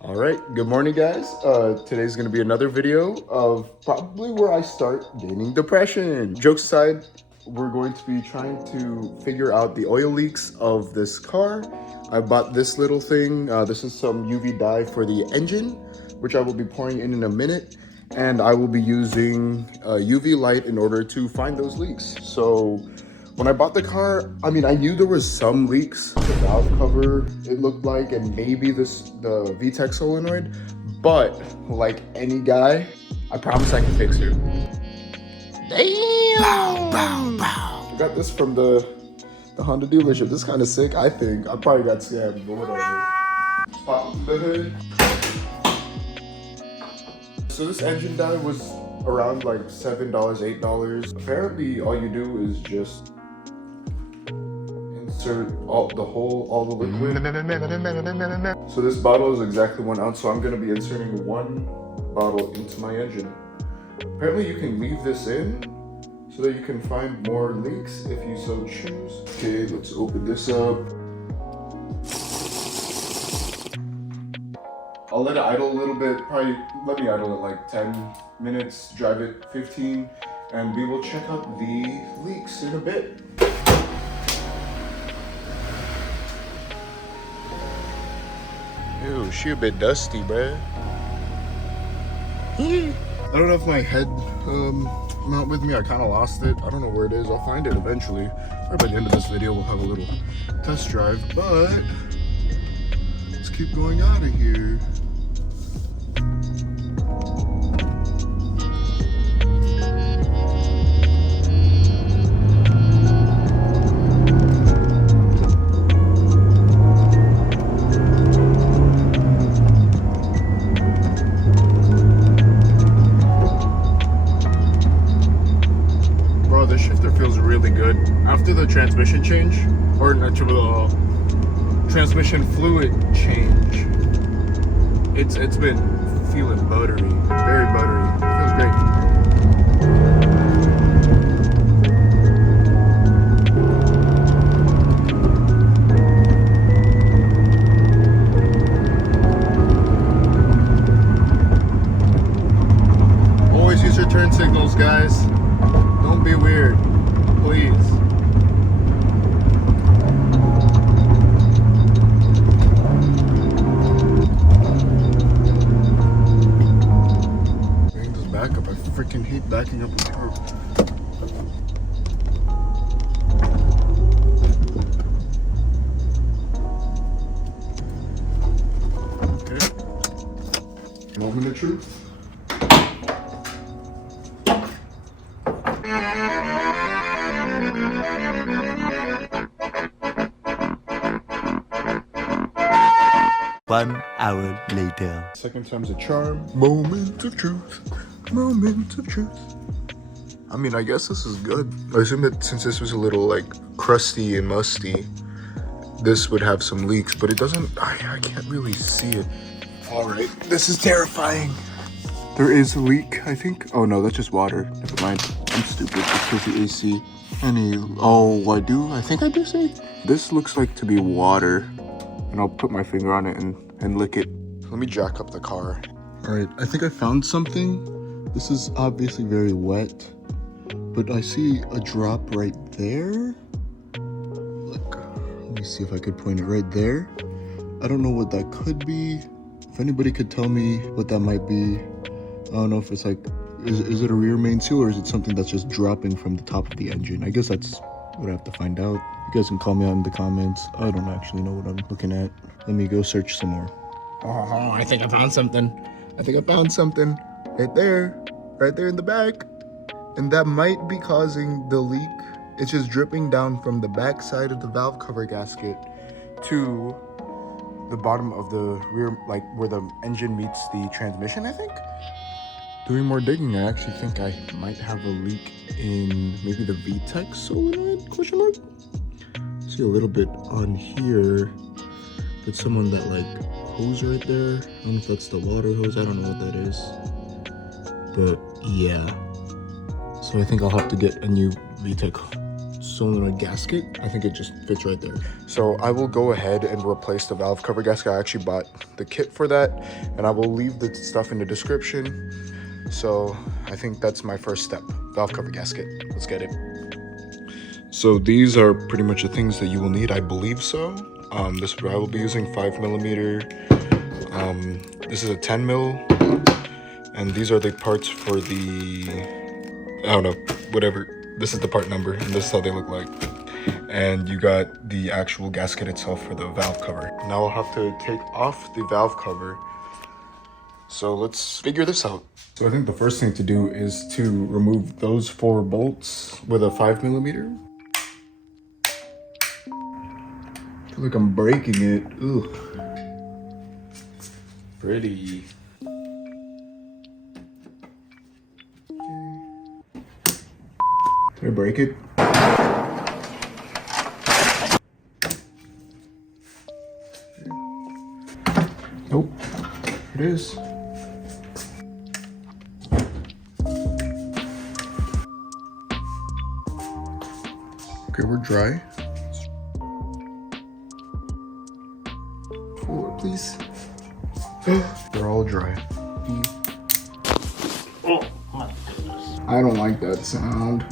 All right, good morning, guys. Today's gonna be another video of probably where I start gaining depression. Jokes aside, we're going to be trying to figure out the oil leaks of this car. I bought this little thing. This is some UV dye for the engine, which I will be pouring in a minute. And I will be using UV light in order to find those leaks. So when I bought the car, I mean, I knew there was some leaks. The valve cover, it looked like, and maybe the VTEC solenoid. But like any guy, I promise I can fix her. Damn! Bow, bow, bow. I got this from the Honda dealership. This is kind of sick, I think. I probably got scammed, but whatever. Just pop the hood. So this engine dye was around like $7, $8. Apparently, all you do is just insert all the liquid. So this bottle is exactly 1 ounce, so I'm gonna be inserting 1 bottle into my engine. Apparently you can leave this in so that you can find more leaks if you so choose. Okay, let's open this up. I'll let it idle a little bit, probably let me idle it like 10 minutes, drive it 15, and we will check out the leaks in a bit. Ew, she a bit dusty, bruh. I don't know if my head not with me. I kind of lost it. I don't know where it is. I'll find it eventually. Or by the end of this video, we'll have a little test drive. But let's keep going out of here. After the transmission change, or transmission fluid change, it's been feeling buttery, very buttery. It feels great. Always use your turn signals, guys. Don't be weird, please. Freaking hate backing up with her. Okay. Moment of truth. One hour later. Second time's a charm. Moment of truth. Moment of truth. I mean, I guess this is good. I assume that since this was a little like crusty and musty, this would have some leaks, but it doesn't. I can't really see it. All right, this is terrifying. There is a leak, I think. Oh no, that's just water. Never mind. I'm stupid. It's because the AC. I think I do see. This looks like to be water, and I'll put my finger on it and lick it. Let me jack up the car. All right, I think I found something. This is obviously very wet, but I see a drop right there. Look, let me see if I could point it right there. I don't know what that could be. If anybody could tell me what that might be. I don't know if it's like, is it a rear main seal or is it something that's just dropping from the top of the engine? I guess that's what I have to find out. You guys can call me out in the comments. I don't actually know what I'm looking at. Let me go search some more. Oh, I think I found something. Right there in the back. And that might be causing the leak. It's just dripping down from the back side of the valve cover gasket to the bottom of the rear, like where the engine meets the transmission, I think. Doing more digging, I actually think I might have a leak in maybe the VTEC solenoid, question mark? See a little bit on here, but someone that like hose right there. I don't know if that's the water hose, I don't know what that is. But yeah. So I think I'll have to get a new VTEC solenoid gasket. I think it just fits right there. So I will go ahead and replace the valve cover gasket. I actually bought the kit for that, and I will leave the stuff in the description. So I think that's my first step, valve cover gasket. Let's get it. So these are pretty much the things that you will need, I believe so. This is what I will be using, 5mm. This is a 10 mil, and these are the parts for the, I don't know, whatever. This is the part number, and this is how they look like. And you got the actual gasket itself for the valve cover. Now I'll have to take off the valve cover. So let's figure this out. So I think the first thing to do is to remove those 4 bolts with a 5mm. I feel like I'm breaking it. Ooh. Pretty. Did I break it? Nope. It is. Okay, we're dry. Forward, please. They're all dry. Oh my goodness. I don't like that sound.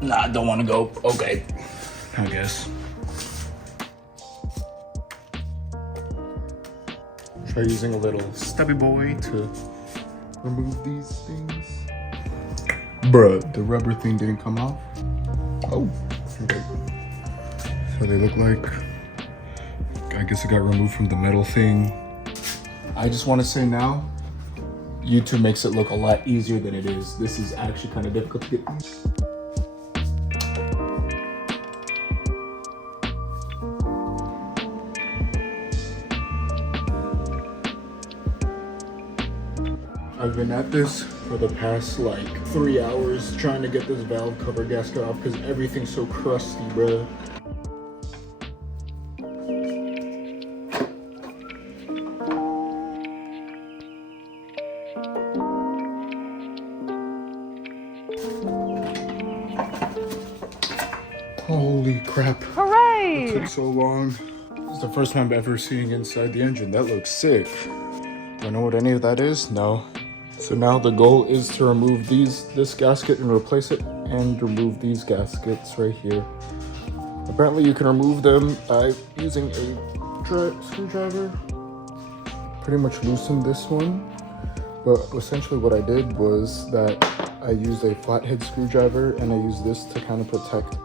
Nah, I don't want to go. Okay. I guess. Try using a little stubby boy to remove these things. Bruh, the rubber thing didn't come off. Oh, okay. So they look like, I guess it got removed from the metal thing. I just want to say now, YouTube makes it look a lot easier than it is. This is actually kind of difficult to get. I've been at this for the past like 3 hours trying to get this valve cover gasket off because everything's so crusty, bruh. Holy crap. Hooray! It took so long. This is the first time I'm ever seeing inside the engine. That looks sick. Do I know what any of that is? No. So now the goal is to remove this gasket and replace it, and remove these gaskets right here. Apparently you can remove them by using a screwdriver. Pretty much loosen this one. But essentially what I did was that I used a flathead screwdriver and I used this to kind of protect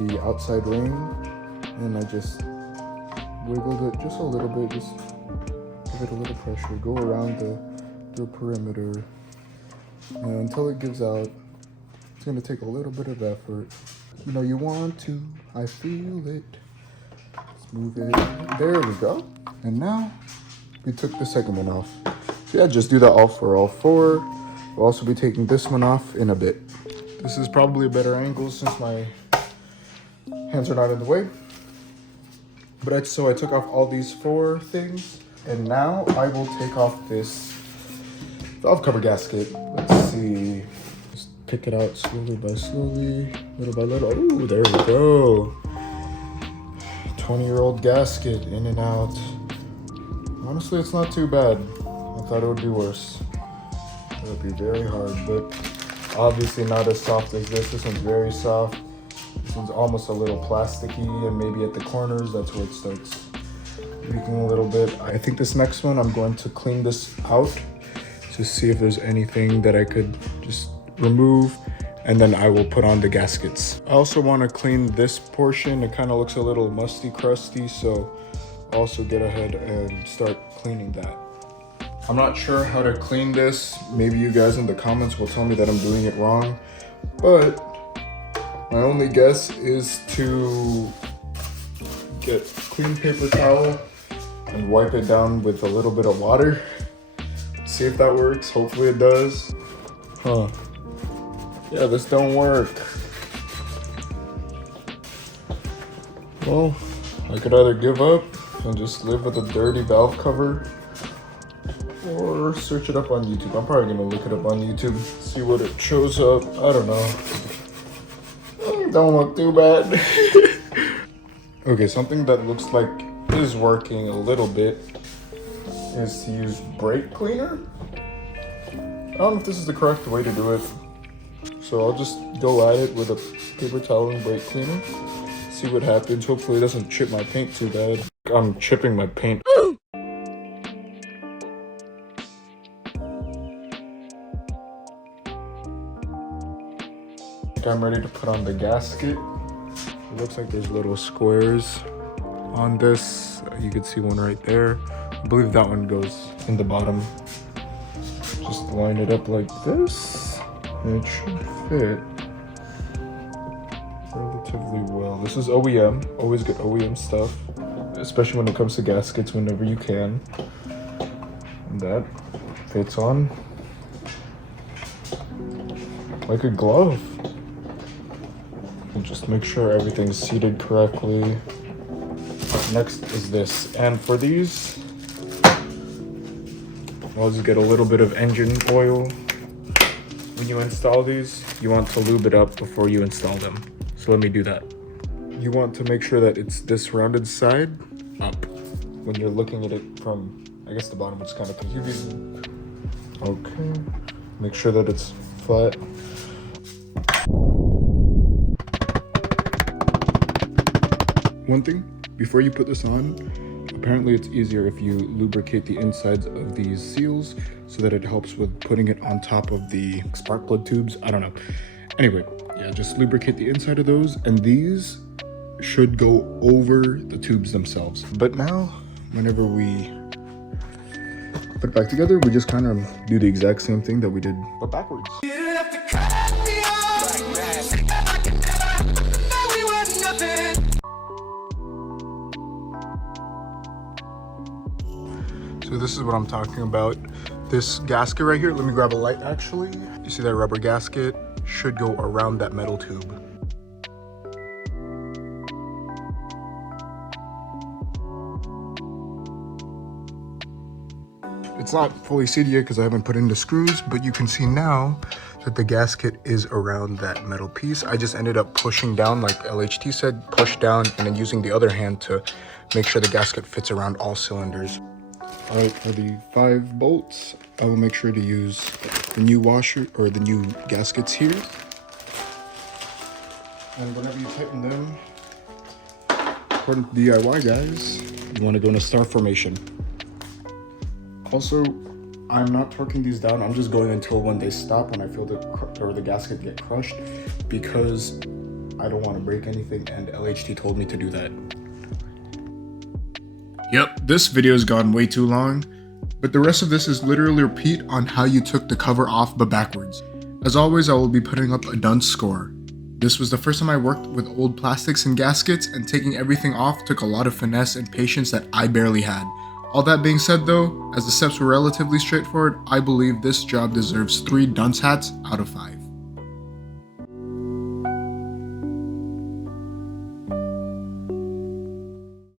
the outside ring. And I just wiggled it just a little bit, just give it a little pressure, go around the perimeter, and until it gives out. It's gonna take a little bit of effort. You know you want to, I feel it. Let's move it, there we go. And now, we took the second one off. So yeah, just do that all for all 4. We'll also be taking this one off in a bit. This is probably a better angle since my hands are not in the way. But so I took off all these 4 things, and now I will take off this valve cover gasket. Let's see. Just pick it out slowly by slowly, little by little. Ooh, there we go. 20-year-old gasket in and out. Honestly, it's not too bad. I thought it would be worse. It would be very hard, but obviously not as soft as this. This one's very soft. This one's almost a little plasticky, and maybe at the corners, that's where it starts leaking a little bit. I think this next one, I'm going to clean this out to see if there's anything that I could just remove, and then I will put on the gaskets. I also want to clean this portion. It kind of looks a little musty, crusty, so I'll also get ahead and start cleaning that. I'm not sure how to clean this. Maybe you guys in the comments will tell me that I'm doing it wrong, but my only guess is to get clean paper towel and wipe it down with a little bit of water. See if that works. Hopefully it does. Huh. Yeah, this don't work. Well, I could either give up and just live with a dirty valve cover, or search it up on YouTube. I'm probably gonna look it up on YouTube, see what it shows up. I don't know. Don't look too bad. Okay, something that looks like is working a little bit is to use brake cleaner. I don't know if this is the correct way to do it, so I'll just go at it with a paper towel and brake cleaner. See what happens. Hopefully it doesn't chip my paint too bad. I'm chipping my paint. I'm ready to put on the gasket. It looks like there's little squares on this. You can see one right there. I believe that one goes in the bottom. Just line it up like this, and it should fit relatively well. This is OEM. Always get OEM stuff, especially when it comes to gaskets whenever you can. And that fits on like a glove. And just make sure everything's seated correctly. Next is this, and for these, I'll just get a little bit of engine oil. When you install these, you want to lube it up before you install them. So let me do that. You want to make sure that it's this rounded side up. When you're looking at it from, I guess the bottom, it's kind of confusing. Okay, make sure that it's flat. One thing, before you put this on, apparently it's easier if you lubricate the insides of these seals so that it helps with putting it on top of the spark plug tubes. I don't know. Anyway, yeah, just lubricate the inside of those, and these should go over the tubes themselves. But now, whenever we put it back together, we just kind of do the exact same thing that we did, but backwards. So this is what I'm talking about. This gasket right here, let me grab a light actually. You see that rubber gasket should go around that metal tube. It's not fully seated yet because I haven't put in the screws, but you can see now that the gasket is around that metal piece. I just ended up pushing down, like LHT said, push down, and then using the other hand to make sure the gasket fits around all cylinders. All right, for the 5 bolts, I will make sure to use the new washer or the new gaskets here. And whenever you tighten them, according to DIYGuys, you want to go in a star formation. Also, I'm not torquing these down. I'm just going until when they stop, when I feel the gasket get crushed, because I don't want to break anything, and LHT told me to do that. Yep, this video has gone way too long, but the rest of this is literally a repeat on how you took the cover off but backwards. As always, I will be putting up a dunce score. This was the first time I worked with old plastics and gaskets, and taking everything off took a lot of finesse and patience that I barely had. All that being said though, as the steps were relatively straightforward, I believe this job deserves 3 dunce hats out of 5.